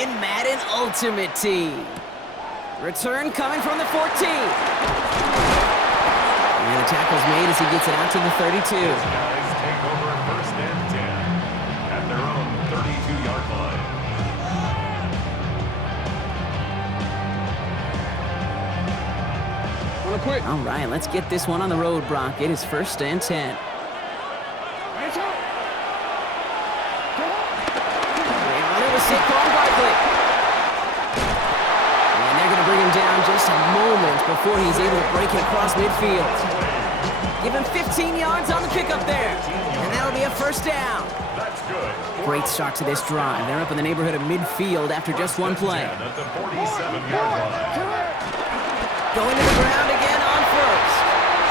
in Madden Ultimate Team. Return coming from the 14. And the tackle's made as he gets it out to the 32. These guys take over first and 10 at their own 32-yard line. All right, let's get this one on the road, Brock. It is first and 10. And they're going to bring him down just a moment before he's able to break it across midfield. Give him 15 yards on the pickup there. And that'll be a first down. That's good. Great start to this drive. They're up in the neighborhood of midfield after just one play. At the 47-yard line. Going to the ground again on first.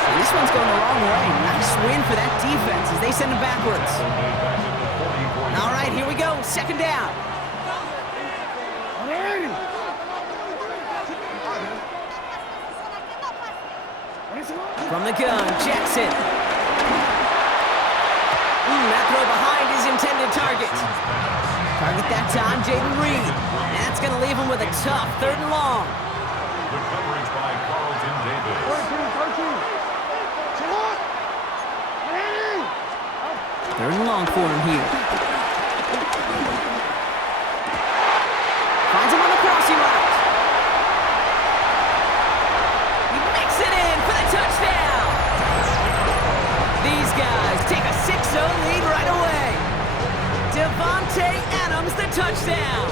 And this one's going the wrong way. Nice win for that defense as they send him backwards. All right, here we go. Second down. From the gun, Jackson. That throw behind his intended target. Target that time, Jaden Reed. That's going to leave him with a tough third and long. The coverage by Carlton Davis. Third and long for him here. Finds him on the crossing route. He makes it in for the touchdown. These guys take a 6-0 lead right away. Devontae Adams, the touchdown.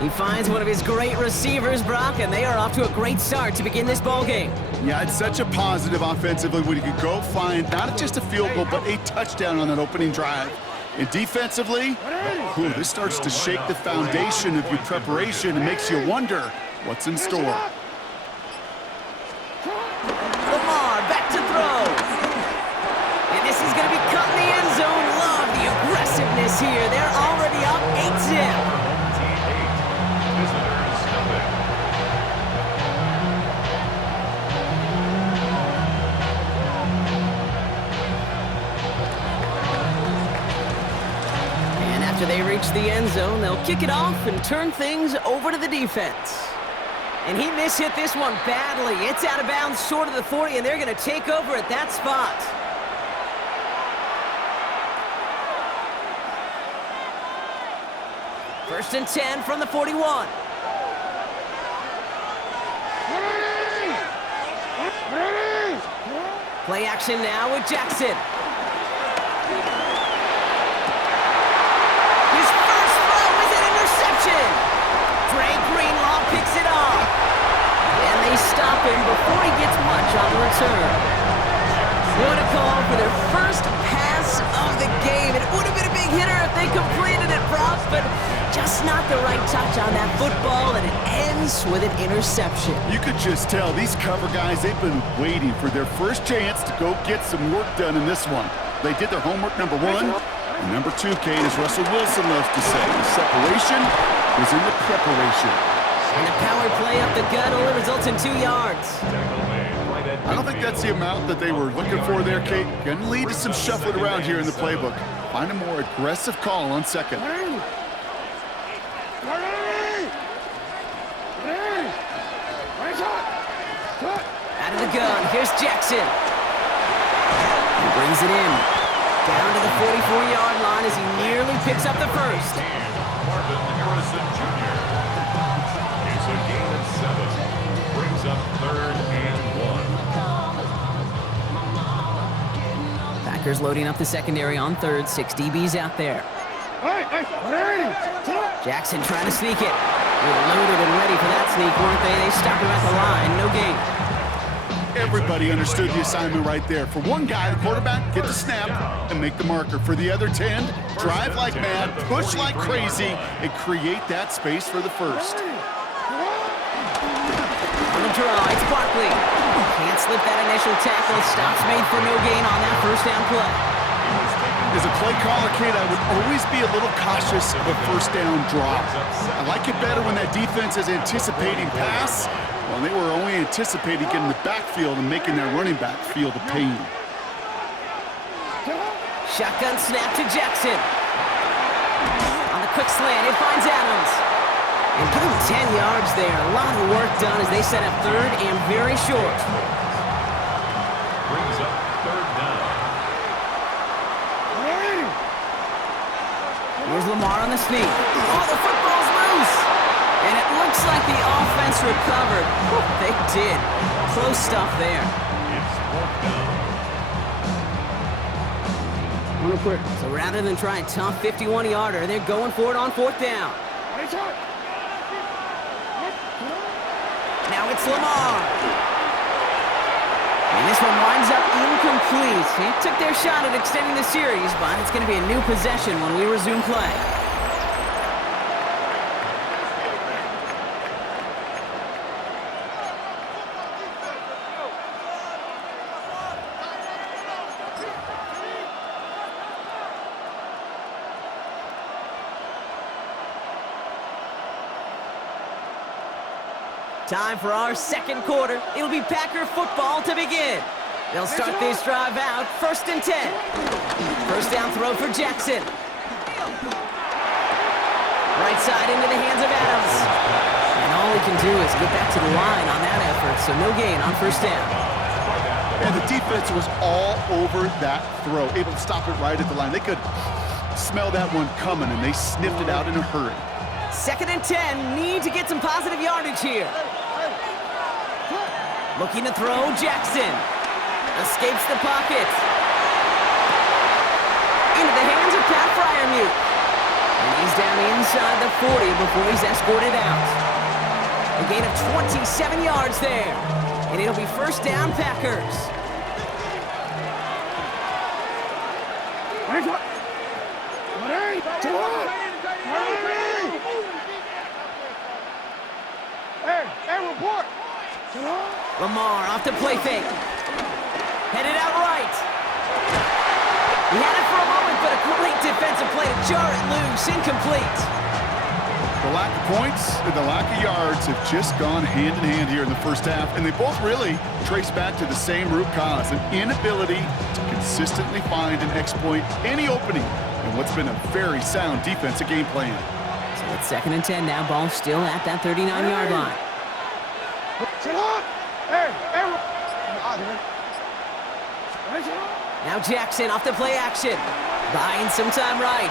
He finds one of his great receivers, Brock, and they are off to a great start to begin this ball game. Yeah, it's such a positive offensively when you can go find not just a field goal, but a touchdown on that opening drive. And defensively, this starts to shake the foundation of your preparation and makes you wonder what's in store. Lamar back to throw. And this is going to be cut in the end zone. Love the aggressiveness here. They're already up 8-0. After they reach the end zone, they'll kick it off and turn things over to the defense. And he mishit this one badly. It's out of bounds short of the 40, and they're going to take over at that spot. First and 10 from the 41. Play action now with Jackson. Picks it off. And they stop him before he gets much on the return. What a call for their first pass of the game. It would have been a big hitter if they completed it, Brock, but just not the right touch on that football, and it ends with an interception. You could just tell these cover guys, they've been waiting for their first chance to go get some work done in this one. They did their homework, number one. And number two, Kate, as Russell Wilson loves to say, the separation was in the preparation. And the power play up the gut only results in 2 yards. I don't think that's the amount that they were looking for there, Kate. Going to lead to some shuffling around here in the playbook. Find a more aggressive call on second. Out of the gun, here's Jackson. He brings it in. Down to the 44-yard line as he nearly picks up the first. Marvin Harrison Jr. It's a gain of 7. Brings up third and 1. Packers loading up the secondary on third. 6 DBs out there. Jackson trying to sneak it. They're loaded and ready for that sneak, weren't they? They stopped him at the line. No gain. Everybody understood the assignment right there. For one guy, the quarterback, get the snap and make the marker. For the other 10, drive like mad, push like crazy, and create that space for the first. On the draw, it's Barkley. Can't slip that initial tackle. Stops made for no gain on that first down play. As a play caller, Kate, I would always be a little cautious of a first down drop. I like it better when that defense is anticipating pass. Well, they were only anticipating getting the backfield and making their running back feel the pain. Shotgun snap to Jackson. On the quick slant. It finds Adams. And give him 10 yards there. A lot of work done as they set up third and very short. Brings up third down. Here's Lamar on the sneak. Oh, the football's loose. And it looks like the offense recovered. Whew, they did. Close stuff there. It's fourth down. So rather than try a tough 51-yarder, they're going for it on fourth down. Now it's Lamar. And this one winds up incomplete. They took their shot at extending the series, but it's going to be a new possession when we resume play. Time for our second quarter. It'll be Packer football to begin. They'll start this drive out, 1st and 10. First down throw for Jackson. Right side into the hands of Adams. And all he can do is get back to the line on that effort, so no gain on first down. And the defense was all over that throw, able to stop it right at the line. They could smell that one coming, and they sniffed it out in a hurry. 2nd and 10, need to get some positive yardage here. Looking to throw, Jackson. Escapes the pocket. Into the hands of Pat Fryermuth. And he's down inside the 40 before he's escorted out. A gain of 27 yards there. And it'll be first down, Packers. Report. Lamar off to play fake. Headed out right. He had it for a moment, but a great defensive play to jar it loose. Incomplete. The lack of points and the lack of yards have just gone hand in hand here in the first half, and they both really trace back to the same root cause, an inability to consistently find and exploit any opening in what's been a very sound defensive game plan. So it's 2nd and 10 now. Ball still at that 39-yard line. Now Jackson off the play action. Buying some time right.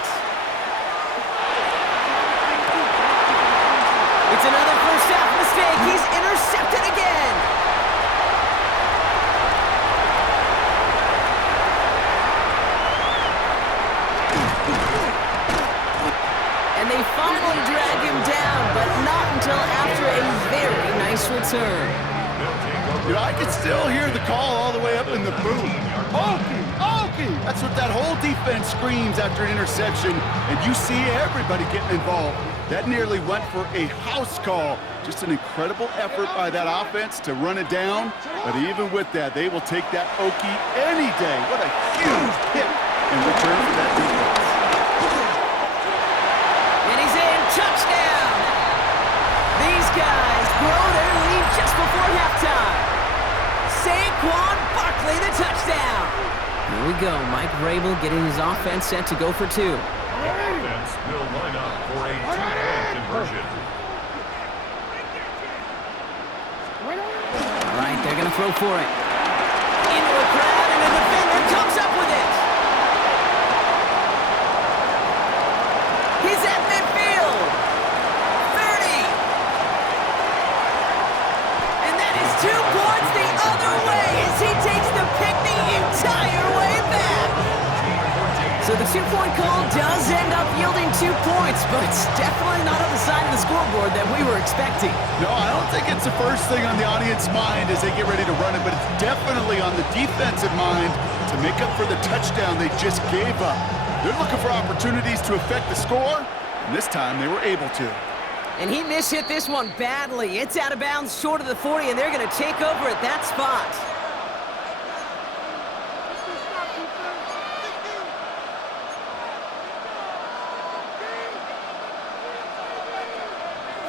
It's another first half mistake. He's intercepted again. And they finally drag him down, but not until after a very nice return. You know, I can still hear the call all the way up in the booth. Okie, Okie! That's what that whole defense screams after an interception, and you see everybody getting involved. That nearly went for a house call. Just an incredible effort by that offense to run it down, but even with that, they will take that Okie any day. What a huge hit in return for that defense. And he's in, touchdown! These guys grow their lead just before halftime. Saquon Barkley, the touchdown. Here we go. Mike Vrabel getting his offense set to go for two. The offense will line up for a two-point conversion. All right, they're going to throw for it. Into a crowd, and the defender comes up with it. He's at midfield. 30. And that is 2 points the other way as he takes the pick the entire way back. So the 2-point call does end up yielding 2 points, but it's definitely not on the side of the scoreboard that we were expecting. No, I don't think it's the first thing on the audience's mind as they get ready to run it, but it's definitely on the defensive mind to make up for the touchdown they just gave up. They're looking for opportunities to affect the score, and this time they were able to. And he mishit this one badly. It's out of bounds short of the 40, and they're going to take over at that spot.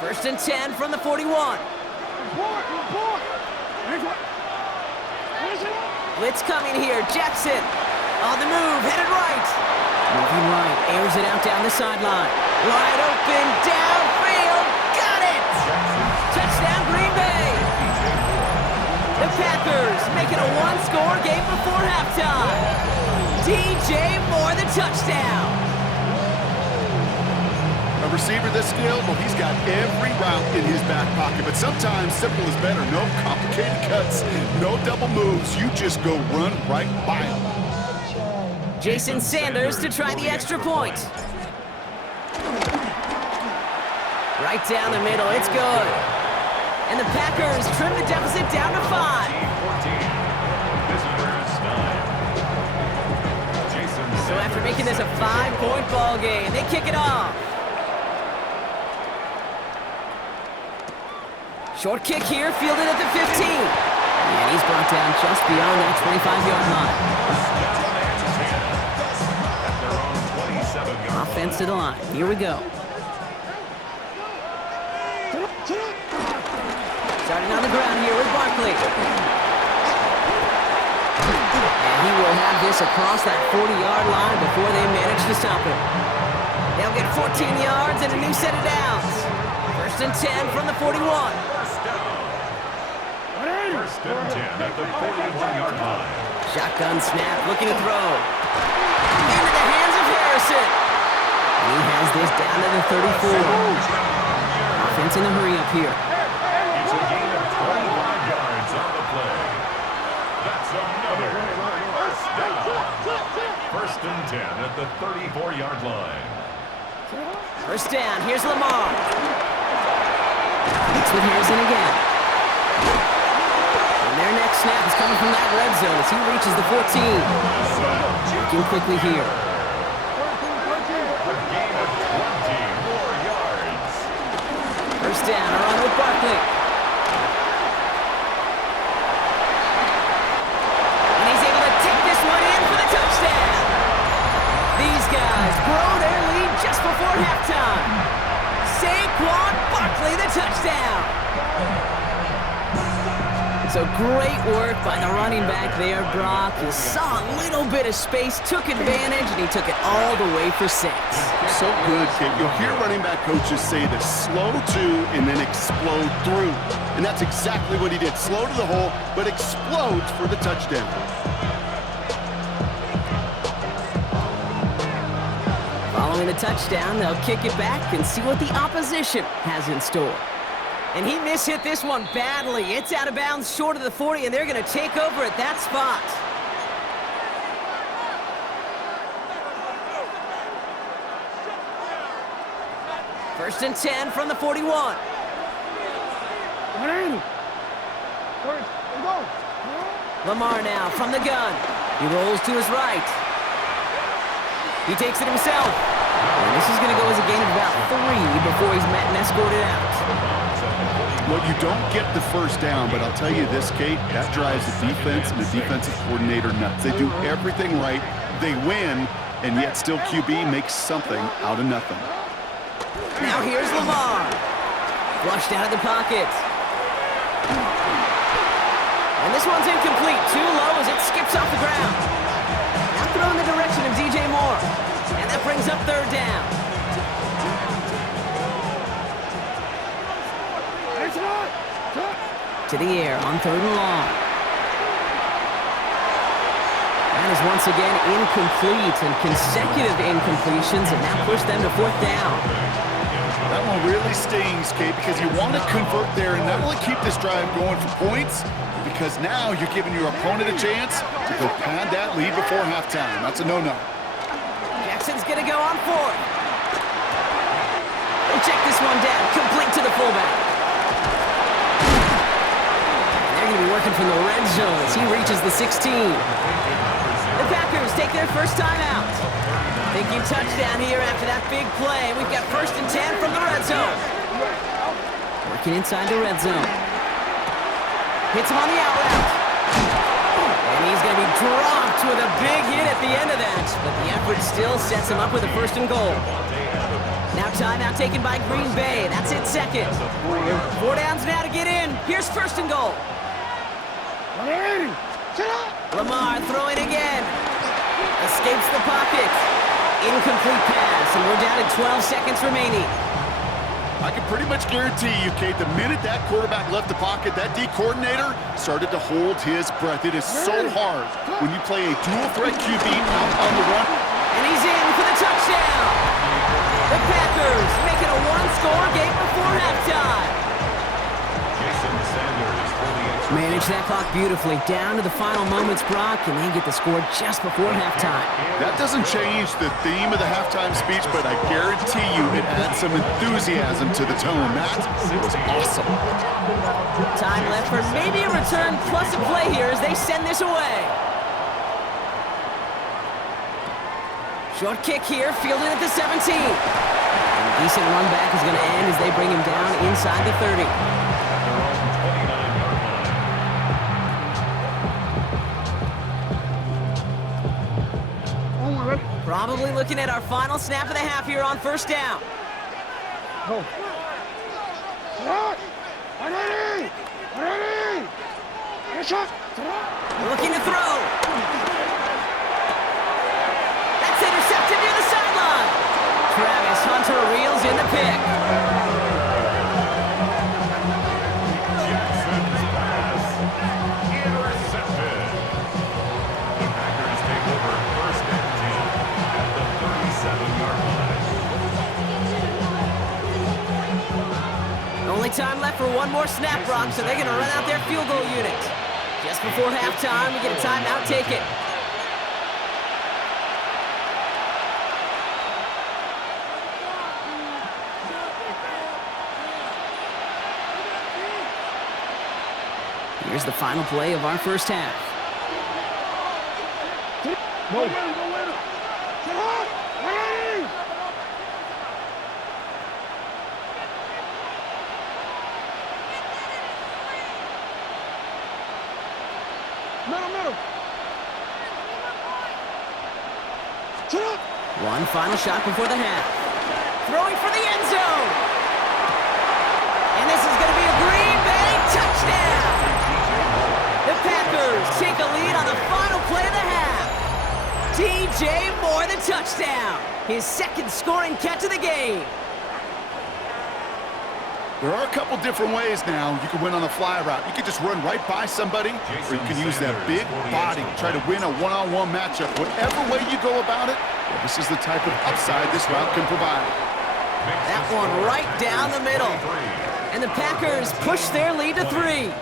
First and 10 from the 41. Blitz coming here. Jackson on the move, headed right. Moving right, airs it out down the sideline. Wide open, downfield, got it! Touchdown, Green Bay! The Packers make it a one-score game before halftime. DJ Moore, the touchdown. A receiver this skilled, well, he's got every route in his back pocket, but sometimes simple is better. No complicated cuts, no double moves. You just go run right by him. Jason Sanders to try the extra point. Right down the middle, it's good. And the Packers trim the deficit down to 5. So after making this a 5-point ball game, they kick it off. Short kick here, fielded at the 15. And he's brought down just beyond that 25-yard line. Offense to the line. Here we go. Starting on the ground here with Barkley. And he will have this across that 40-yard line before they manage to stop him. They'll get 14 yards and a new set of downs. First and 10 from the 41. First and 10 at the 41-yard line. Shotgun snap, looking to throw. Into the hands of Harrison. And he has this down to the 34. Offense in a hurry up here. It's a gain of 25 yards on the play. That's another first down. First and 10 at the 34-yard line. First down, here's Lamar. It's with Harrison again. And their next snap is coming from that red zone as he reaches the 14. Working quickly here. A gain of 20 more yards. First down, around with Barkley. And he's able to take this one in for the touchdown. These guys grow their lead just before halftime. Saquon Barkley, the touchdown. So great work by the running back there, Brock. He saw a little bit of space, took advantage, and he took it all the way for 6. So good, kid. You'll hear running back coaches say this: slow to and then explode through. And that's exactly what he did. Slow to the hole, but explodes for the touchdown. Following the touchdown, they'll kick it back and see what the opposition has in store. And he mishit this one badly. It's out of bounds short of the 40, and they're going to take over at that spot. First and 10 from the 41. Lamar now from the gun. He rolls to his right. He takes it himself. And this is going to go as a gain of about 3 before he's met and escorted out. Well, you don't get the first down, but I'll tell you this, Kate, that drives the defense and the defensive coordinator nuts. They do everything right, they win, and yet still QB makes something out of nothing. Now here's Lamar. Flushed out of the pocket. And this one's incomplete. Too low as it skips off the ground. Now throw in the direction of DJ Moore. And that brings up third down. To the air on third and long. That is once again incomplete, and consecutive incompletions have now pushed them to fourth down. That one really stings, Kate, because you want to convert there and not really keep this drive going for points, because now you're giving your opponent a chance to go pad that lead before halftime. That's a no-no. Jackson's going to go on fourth. We'll check this one down, complete to the fullback. They're going to be working from the red zone as he reaches the 16. The Packers take their first time out. Thinking touchdown here after that big play. We've got first and 10 from the red zone. Working inside the red zone. Hits him on the out route. And he's going to be dropped with a big hit at the end of that. But the effort still sets him up with a first and goal. Now timeout taken by Green Bay. That's it second. 4 downs now to get in. Here's first and goal. Lamar throwing again. Escapes the pocket. Incomplete pass, and we're down to 12 seconds remaining. I can pretty much guarantee you, Kate, the minute that quarterback left the pocket, that D coordinator started to hold his breath. It is so hard when you play a dual-threat QB out on the run. And he's in for the touchdown. The Packers make it a one-score game before halftime. Jason Sanders for the extra. Manage that clock beautifully. Down to the final moments, Brock, and they get the score just before halftime. That doesn't change the theme of the halftime speech, but I guarantee you it adds some enthusiasm to the tone. That was awesome. Time left for maybe a return plus a play here as they send this away. Short kick here, fielded at the 17. And a decent run back is going to end as they bring him down inside the 30. Probably looking at our final snap of the half here on first down. Go. Looking to throw. That's intercepted near the sideline. Travis Hunter reels in the pick. Jackson's pass intercepted. The Packers take over first and 10 at the 37-yard line. Only time left for one more snap, Brock, so they're going to run out their field goal unit. Just before halftime, we get a timeout, take it. Here's the final play of our first half. Middle. One final shot before the half. Throwing for the end zone. And this is going to be a Green Bay touchdown. The Packers take a lead on the final play of the half. DJ Moore the touchdown. His second scoring catch of the game. There are a couple different ways now. You can win on the fly route. You can just run right by somebody, or you can use that big body, try to win a one-on-one matchup. Whatever way you go about it, well, this is the type of upside this route can provide. That one right down the middle. And the Packers push their lead to 3.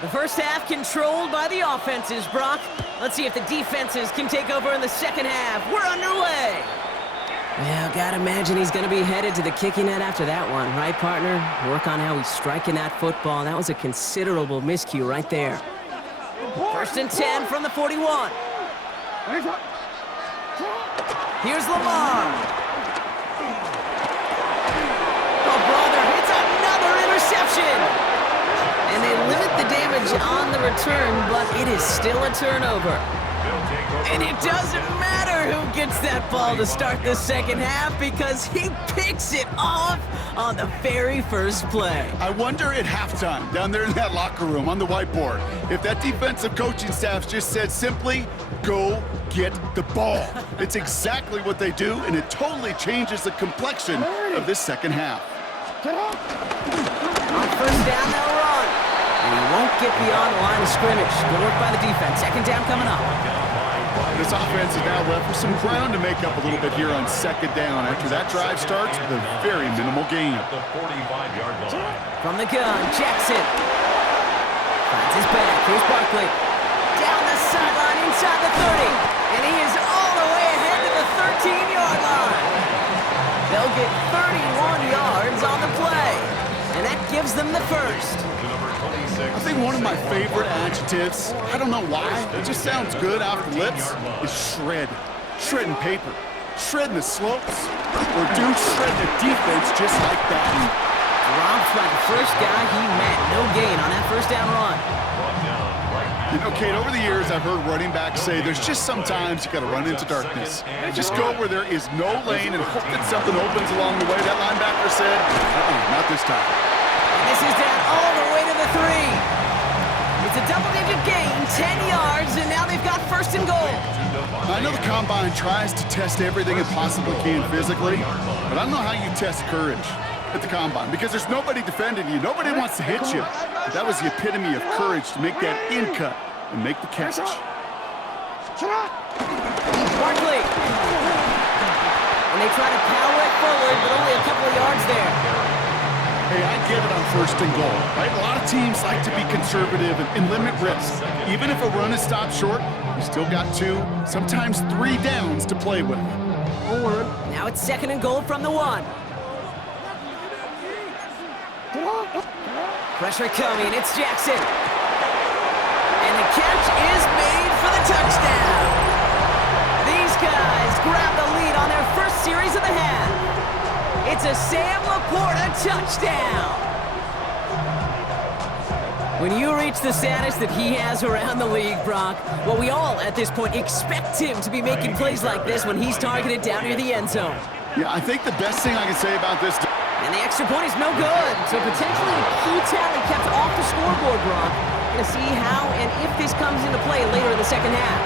The first half controlled by the offenses, Brock. Let's see if the defenses can take over in the second half. We're underway. Well, gotta imagine he's gonna be headed to the kicking net after that one, right, partner? Work on how he's striking that football. That was a considerable miscue right there. First and 10 from the 41. Here's Lamar. Oh, brother, it's another interception. And they limit the damage on the return, but it is still a turnover. And it doesn't matter who gets that ball to start the second half because he picks it off on the very first play. I wonder at halftime, down there in that locker room on the whiteboard, if that defensive coaching staff just said simply, go get the ball. It's exactly what they do, and it totally changes the complexion of this second half. On first down, they'll run. And he won't get beyond the line of scrimmage. Good work by the defense. Second down coming up. This offense is now left with some ground to make up a little bit here on second down after that drive starts with a very minimal gain. At the 45-yard line. From the gun, Jackson. Finds his back. Here's Barkley. Down the sideline inside the 30. And he is all the way ahead to the 13-yard line. They'll get 31 yards on the play. And that gives them the first. I think one of my favorite adjectives, I don't know why, it just sounds good off the lips, is shred. Shredding paper. Shredding the slopes. Or do shred the defense just like that. Dropped by the first guy he met. No gain on that first down run. You know, Kate, over the years, I've heard running backs say there's just sometimes you got to run into darkness. Just go where there is no lane and hope that something opens along the way. That linebacker said, not this time. And this is down all the way to the 3. It's a double-digit gain, 10 yards, and now they've got first and goal. I know the Combine tries to test everything it possibly can physically, but I don't know how you test courage at the Combine because there's nobody defending you. Nobody wants to hit you. But that was the epitome of courage to make that in cut and make the catch. Barkley. And they try to power it forward, but only a couple of yards there. Hey, I get it on first and goal, right? A lot of teams like to be conservative and limit risk. Even if a run is stopped short, you still got 2, sometimes 3 downs to play with. Now it's second and goal from the 1. Pressure coming, it's Jackson. And the catch is made for the touchdown. These guys grab the lead on their first series of the half. It's a Sam Laporta touchdown. When you reach the status that he has around the league, Brock, well, we all at this point expect him to be making plays like this when he's targeted down near the end zone. Yeah, I think the best thing I can say about this... And the extra point is no good. So potentially a key tally kept off the scoreboard, Brock. Going to see how and if this comes into play later in the second half.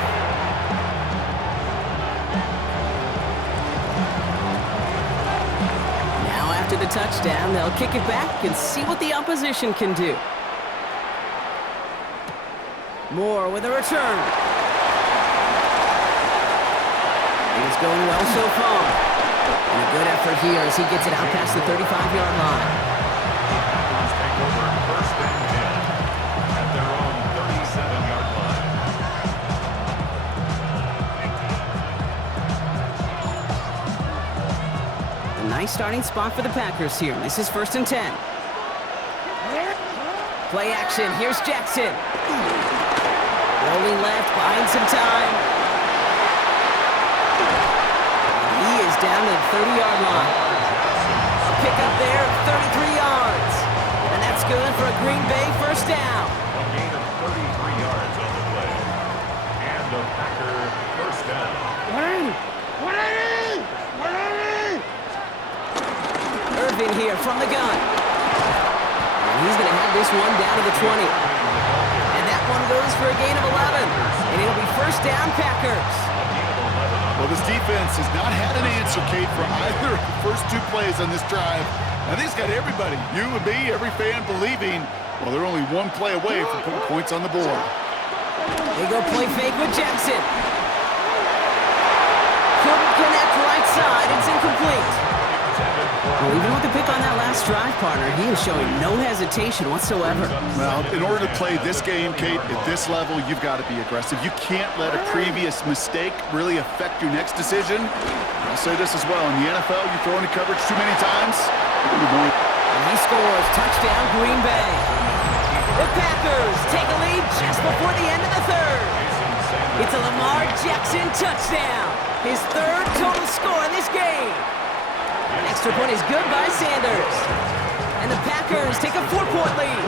Now after the touchdown, they'll kick it back and see what the opposition can do. Moore with a return. It's going well so far. And a good effort here as he gets it out past the 35-yard line. Take over first and 10 at their own 37-yard line. A nice starting spot for the Packers here. This is first and 10. Play action. Here's Jackson. Rolling left, buying some time. He is down to the 30-yard line. A pickup there of 33 yards. And that's good for a Green Bay first down. A gain of 33 yards on the play. And a Packer first down. Irvin here from the gun. And he's going to have this one down to the 20. And that one goes for a gain of 11. And it'll be first down, Packers. Well, this defense has not had an answer, Kate, for either of the first 2 plays on this drive. I think it's got everybody, you and me, every fan believing, well, they're only 1 play away from putting points on the board. They go play fake with Jackson. Couldn't connect right side. It's incomplete. Well, even with the pick on that last drive, partner, he is showing no hesitation whatsoever. Well, in order to play this game, Kate, at this level, you've got to be aggressive. You can't let a previous mistake really affect your next decision. I'll say this as well. In the NFL, you throw into coverage too many times, and he scores. Touchdown, Green Bay. The Packers take a lead just before the end of the third. It's a Lamar Jackson touchdown. His 3rd total score in this game. An extra point is good by Sanders. And the Packers take a 4-point lead.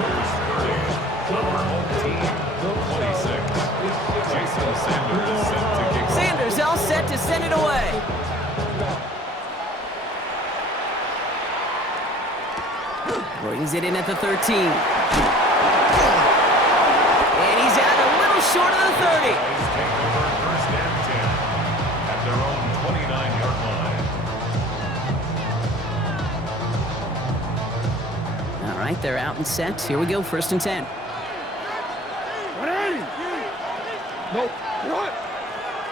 Sanders all set to send it away. Brings it in at the 13. And he's out a little short of the 30. Take over first and 10 at their own 29-yard line. All right, they're out and set. Here we go, first and 10. No. What?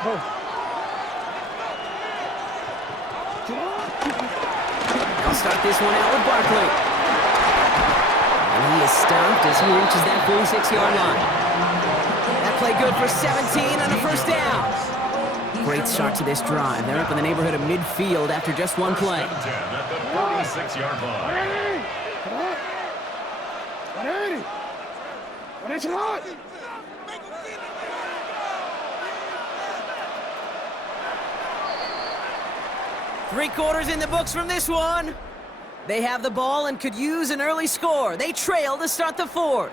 No. I'll start this one out with Barkley. And he is stopped as he reaches that 46-yard line. That play good for 17 on the first down. Great start to this drive. They're up in the neighborhood of midfield after just 1 play. 10 at the 36-yard line. Three quarters in the books from this one. They have the ball and could use an early score. They trail to start the 4th.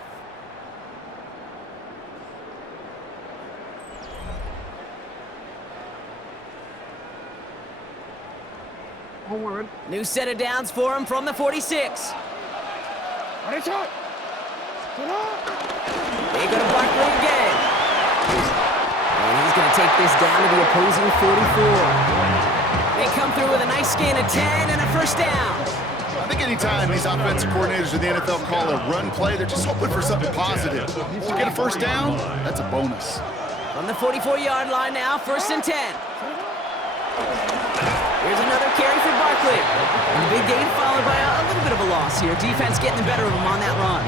New set of downs for him from the 46. They go to Barkley again. And he's going to take this down to the opposing 44. They come through with a nice gain of 10 and a first down. I think anytime these offensive coordinators in the NFL call a run play, they're just hoping for something positive. To get a first down, that's a bonus. From the 44-yard line now, 1st and 10. Here's another carry for Barkley. And a big gain followed by a little bit of a loss here. Defense getting the better of him on that run.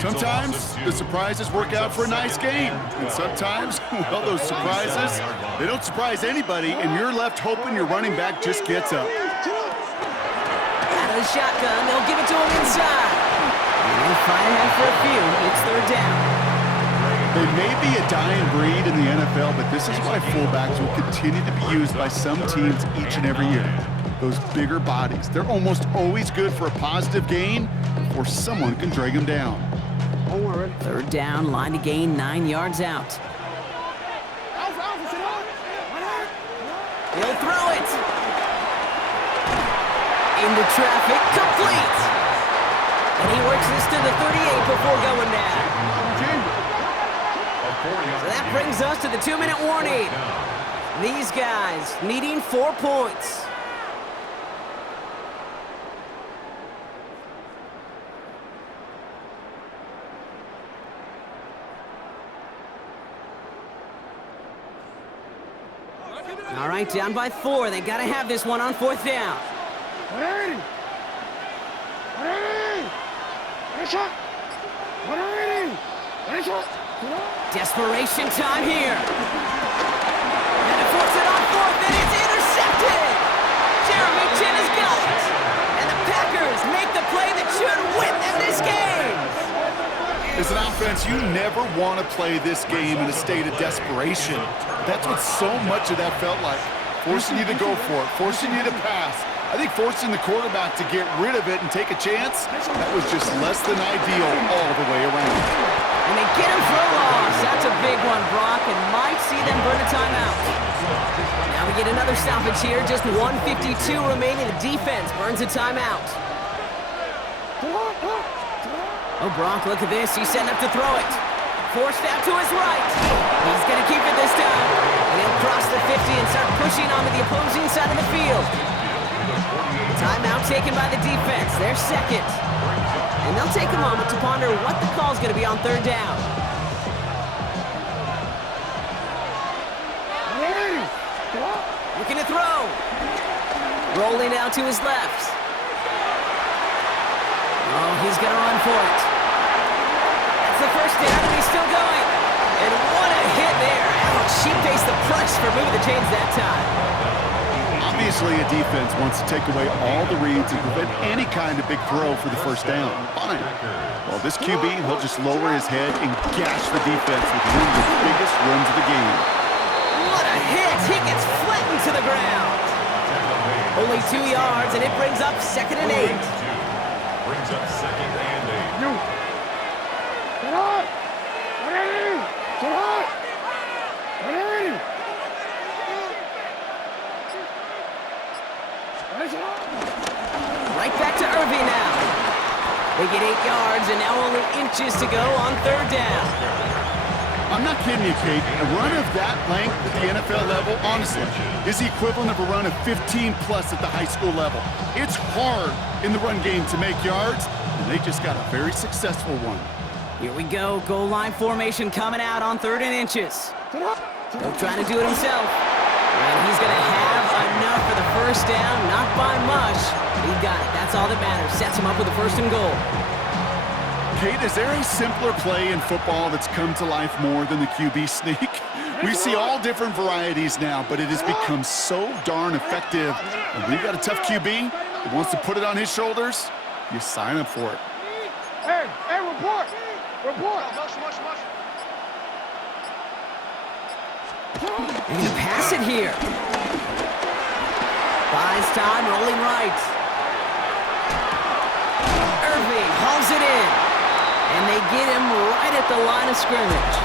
Sometimes the surprises work out for a nice game. And sometimes, well, those surprises, they don't surprise anybody, and you're left hoping your running back just gets up. Out of the shotgun, they'll give it to him inside. And they'll fight ahead for a few. It's 3rd down. They may be a dying breed in the NFL, but this is why fullbacks will continue to be used by some teams each and every year. Those bigger bodies, they're almost always good for a positive gain before someone can drag them down. 3rd down, line to gain 9 yards out. He'll throw it. Into traffic, complete. And he works this to the 38 before going down. So that brings us to the 2-minute warning. These guys needing 4 points. All right, down by 4. They got to have this one on 4th down. Desperation time here. And to force it on 4th, and it's intercepted. Jeremy Chin has got it. And the Packers make the play that should win them this game. As an offense, you never want to play this game in a state of desperation. That's what so much of that felt like. Forcing you to go for it, forcing you to pass. I think forcing the quarterback to get rid of it and take a chance, that was just less than ideal all the way around. And they get him for a loss. That's a big one, Brock, and might see them burn a timeout. Now we get another stoppage here. Just 1:52 remaining. The defense burns a timeout. Oh, Brock, look at this. He's setting up to throw it. Forced out to his right. He's going to keep it this time. And he'll cross the 50 and start pushing onto the opposing side of the field. Timeout taken by the defense. They're second. And they'll take a moment to ponder what the call's going to be on 3rd down. Looking to throw. Rolling out to his left. Oh, he's going to run for it. That's the 1st down, and he's still going. And what a hit there. Ouch, she faced the press for moving the chains that time. Obviously, a defense wants to take away all the reads and prevent any kind of big throw for the 1st down. Fine. Well, this QB, he'll just lower his head and gash the defense with one of the biggest runs of the game. What a hit! He gets flattened to the ground. Only 2 yards, and it brings up 2nd and 8. Brings up 2nd and 8. Get up! Get up! Right back to Irving now. They get 8 yards, and now only inches to go on 3rd down. I'm not kidding you, Kate. A run of that length at the NFL level, honestly, is the equivalent of a run of 15-plus at the high school level. It's hard in the run game to make yards, and they just got a very successful one. Here we go. Goal line formation coming out on 3rd and inches. He'll try to do it himself. And he's going to have enough for the 1st down. Not by much. He got it. That's all that matters. Sets him up with a 1st and goal. Kate, is there a simpler play in football that's come to life more than the QB sneak? We see all different varieties now, but it has become so darn effective. And when you've got a tough QB that wants to put it on his shoulders, you sign up for it. Hey, report! Report! They're going to pass it here. Buys time, rolling right. Irving hauls it in. And they get him right at the line of scrimmage.